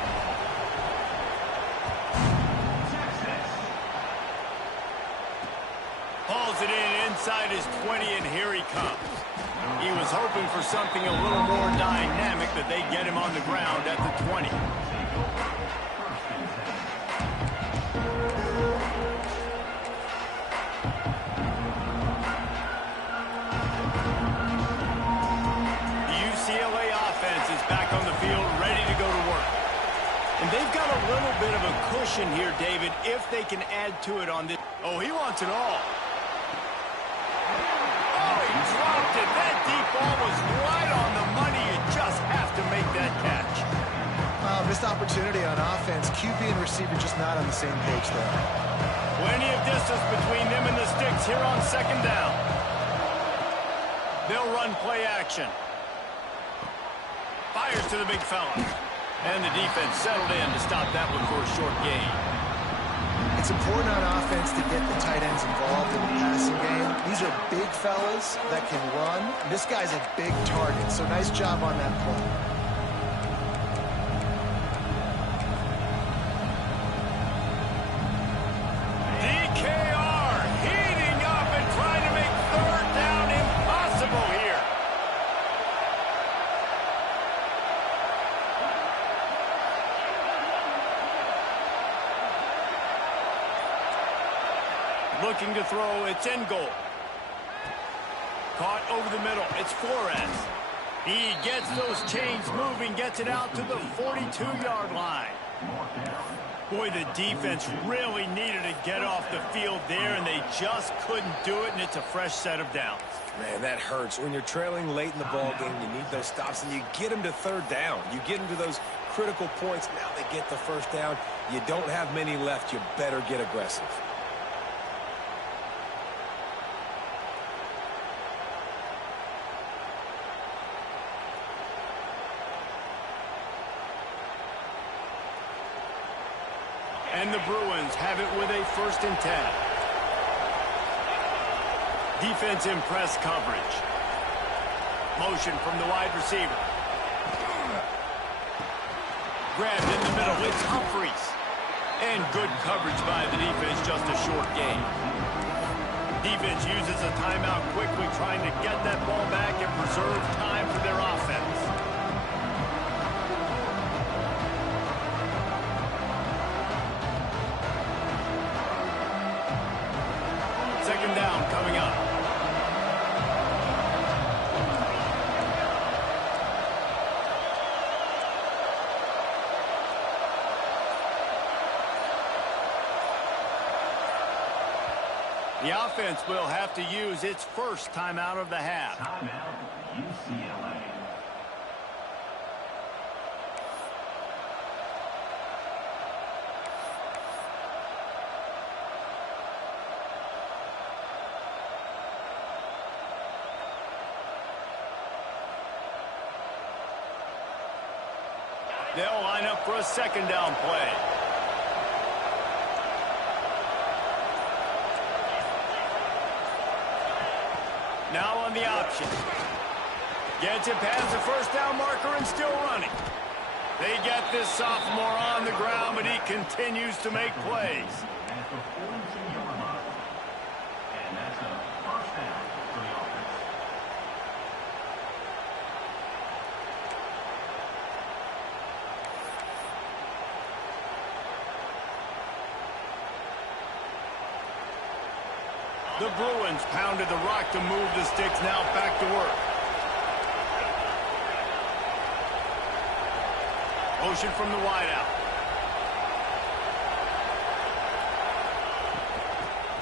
Hauls it in inside his 20, and here he comes. He was hoping for something a little more dynamic, that they get him on the ground at the 20. The UCLA offense is back on the field, ready to go to work. And they've got a little bit of a cushion here, David, if they can add to it on this. Oh, he wants it all. Dropped it. That deep ball was right on the money. You just have to make that catch. Missed opportunity on offense. QB and receiver just not on the same page there. Plenty of distance between them and the sticks here on second down. They'll run play action. Fires to the big fella. And the defense settled in to stop that one for a short gain. It's important on offense to get the tight ends involved in the passing game. These are big fellas that can run. This guy's a big target, so nice job on that play. DKR heating up and trying to make third down impossible here. Looking to throw, it's in goal. Caught over the middle, it's Flores. He gets those chains moving, gets it out to the 42-yard line. Boy, the defense really needed to get off the field there, and they just couldn't do it, and it's a fresh set of downs. Man, that hurts. When you're trailing late in the ball game, you need those stops, and you get them to third down. You get them to those critical points. Now they get the first down. You don't have many left. You better get aggressive. And the Bruins have it with a 1st and 10. Defense in press coverage. Motion from the wide receiver. Grabbed in the middle, it's Humphries. And good coverage by the defense, just a short gain. Defense uses a timeout quickly, trying to get that ball back and preserve time for their offense. Second down coming up. The offense will have to use its first timeout of the half. Timeout, UCLA. They'll line up for a second down play. Now on the option. Gets it past the first down marker and still running. They get this sophomore on the ground, but he continues to make plays. At the 42-yard line. And that's a first down for the offense. The Bruins pounded the rock to move the sticks, now back to work. Motion from the wideout.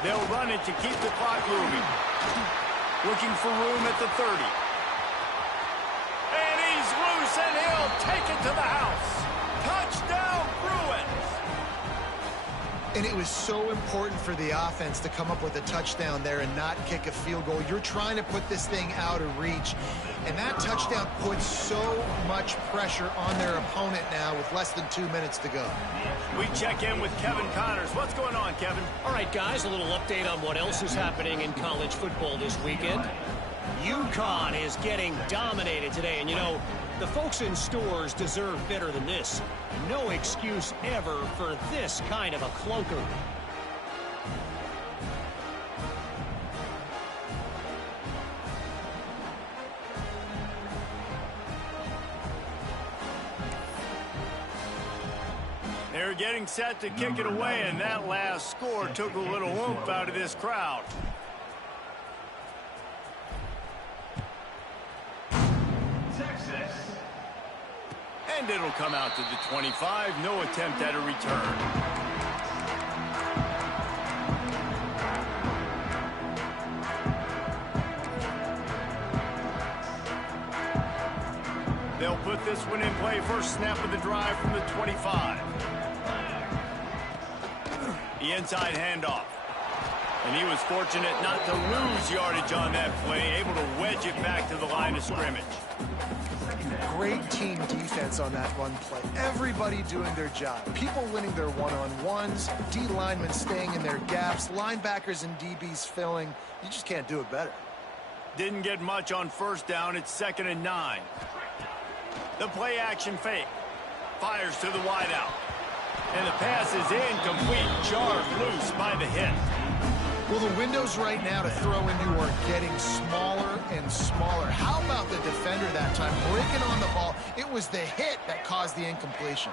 They'll run it to keep the clock moving. Looking for room at the 30. And he's loose, and he'll take it to the house. Touchdown, Bruins! And it was so important for the offense to come up with a touchdown there and not kick a field goal. You're trying to put this thing out of reach, and that touchdown puts so much pressure on their opponent now with less than 2 minutes to go. We check in with Kevin Connors. What's going on, Kevin? All right, guys, a little update on what else is happening in college football this weekend. UConn is getting dominated today, and you know, the folks in stores deserve better than this. No excuse ever for this kind of a clunker. They're getting set to kick it away, and that last score took a little oomph out of this crowd. Texas. And it'll come out to the 25. No attempt at a return. They'll put this one in play. First snap of the drive from the 25. The inside handoff. And he was fortunate not to lose yardage on that play, able to wedge it back to the line of scrimmage. Great team defense on that run play. Everybody doing their job. People winning their one-on-ones, D linemen staying in their gaps, linebackers and DBs filling. You just can't do it better. Didn't get much on first down. It's 2nd and 9. The play action fake. Fires to the wideout. And the pass is incomplete. Jarred loose by the hit. Well, the windows right now to throw into are getting smaller and smaller. How about the defender that time breaking on the ball? It was the hit that caused the incompletion.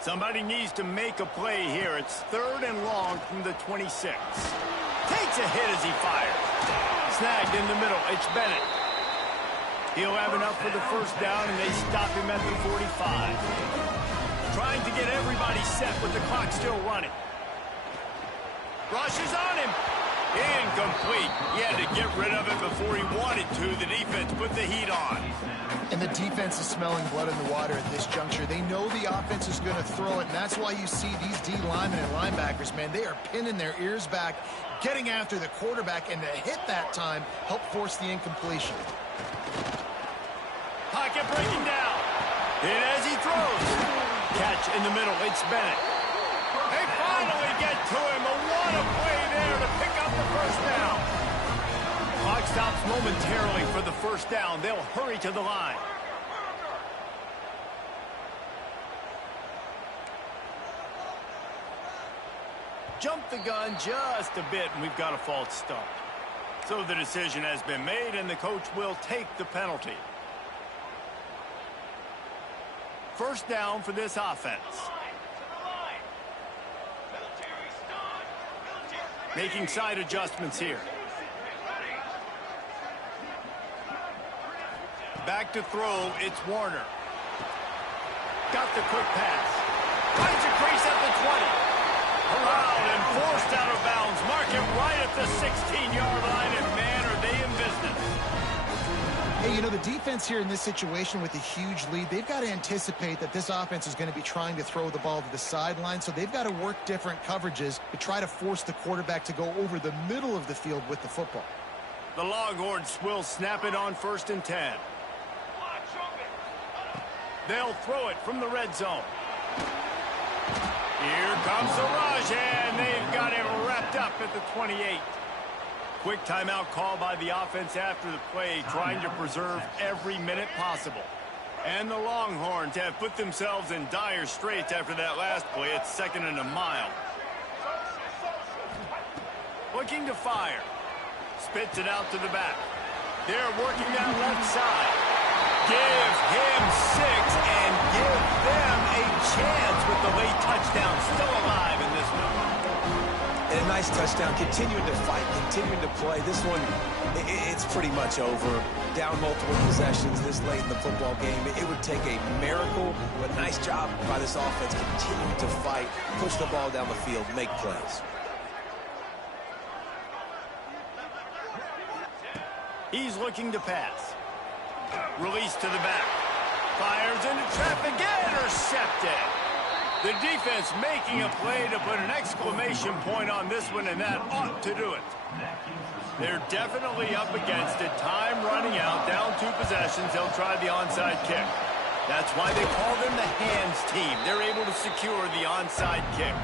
Somebody needs to make a play here. It's 3rd and long from the 26. Takes a hit as he fires. Snagged in the middle. It's Bennett. He'll have enough for the first down, and they stop him at the 45. Trying to get everybody set with the clock still running. Rushes on him. Incomplete. He had to get rid of it before he wanted to. The defense put the heat on. And the defense is smelling blood in the water at this juncture. They know the offense is going to throw it, and that's why you see these D linemen and linebackers, man, they are pinning their ears back, getting after the quarterback, and the hit that time helped force the incompletion. Pocket breaking down. And as he throws, catch in the middle. It's Bennett. They finally get to him. What a play there to pick up the first down. Clock stops momentarily for the first down. They'll hurry to the line. Jump the gun just a bit, and we've got a false start. So the decision has been made, and the coach will take the penalty. First down for this offense. Making side adjustments here. Back to throw, it's Warner. Got the quick pass. Finds a crease at the 20. Around and forced out of bounds. Mark it right at the 16-yard line, and man, are they in business. Hey, you know, the defense here in this situation with a huge lead, they've got to anticipate that this offense is going to be trying to throw the ball to the sideline, so they've got to work different coverages to try to force the quarterback to go over the middle of the field with the football. The Longhorns will snap it on 1st and 10. They'll throw it from the red zone. Here comes the rush, and they've got him wrapped up at the 28. Quick timeout call by the offense after the play, trying to preserve every minute possible. And the Longhorns have put themselves in dire straits after that last play. It's 2nd and a mile. Looking to fire. Spits it out to the back. They're working that left side. Give him 6 and give them a chance with the late touchdown. Still alive in this one. And a nice touchdown, continuing to fight, continuing to play. This one, it's pretty much over. Down multiple possessions this late in the football game. It would take a miracle, but nice job by this offense continuing to fight, push the ball down the field, make plays. He's looking to pass. Release to the back. Fires into traffic. Intercepted. The defense making a play to put an exclamation point on this one, and that ought to do it. They're definitely up against it. Time running out. Down 2 possessions. They'll try the onside kick. That's why they call them the hands team. They're able to secure the onside kick.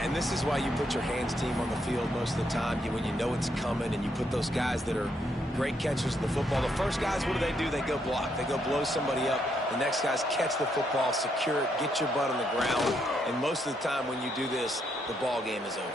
And this is why you put your hands team on the field most of the time. When you know it's coming and you put those guys that are great catchers in the football. The first guys, what do? They go block. They go blow somebody up. The next guys catch the football, secure it, get your butt on the ground. And most of the time when you do this, the ball game is over.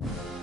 it.